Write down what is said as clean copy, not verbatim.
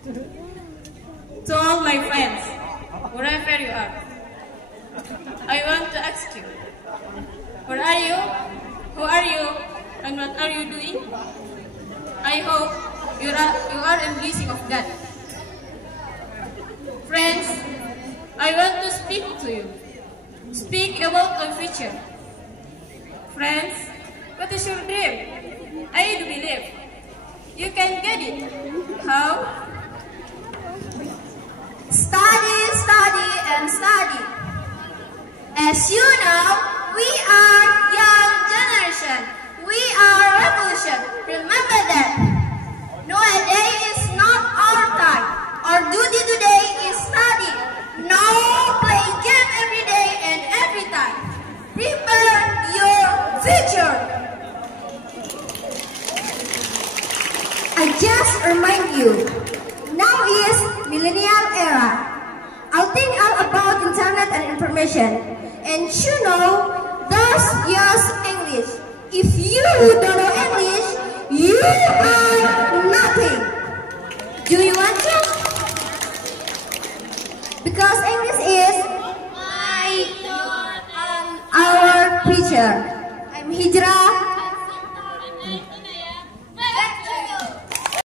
To all my friends, wherever you are, I want to ask you, where are you? Who are you? And what are you doing? I hope you are in blessing of God. Friends, I want to speak to you. Speak about our future. Friends, what is your dream? I do believe you can get it. How? Study, study, and study. As you know, we are young generation. We are revolution. Remember that. Nowadays is not our time. Our duty today is study. No play game every day and every time. Prepare your future. I just remind you, now is millennial era. I'll think all about internet and information. And you know, those use English. If you don't know English, you are nothing. Do you want to? Because English is my, our future. I'm Hijrah.